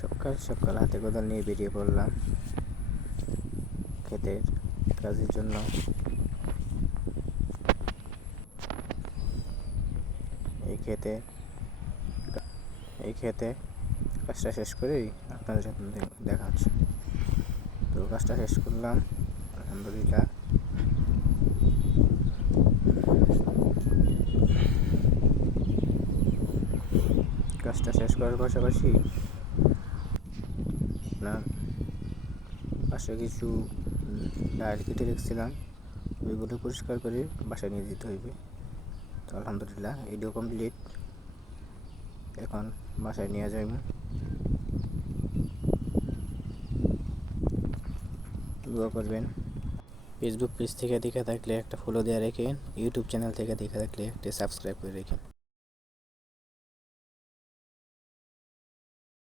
সকাল সকাল হাতে কোদাল নিয়ে বেরিয়ে পড়লাম ক্ষেতের কাজের জন্য। এই ক্ষেতে এই ক্ষেতে কাজটা শেষ করেই আপনাদের সাথে দেখা হচ্ছে। তো কাজটা শেষ করলাম। আলহামদুলিল্লাহ। কাজটা শেষ করার পাশাপাশি আপনার পাশে কিছু ডাল কেটে রেখেছিলাম। ওইগুলো পরিষ্কার করে বাসায় নিয়ে যেতে হইবে। তো আলহামদুলিল্লাহ এডিও কমপ্লিট এখন বাসায় নিয়ে যাইব। দোয়া করবেন। ফেসবুক পেজ থেকে দেখে থাকলে একটা ফলো দেওয়া রেখেন ইউটিউব চ্যানেল থেকে দেখে থাকলে একটা সাবস্ক্রাইব করে রেখেন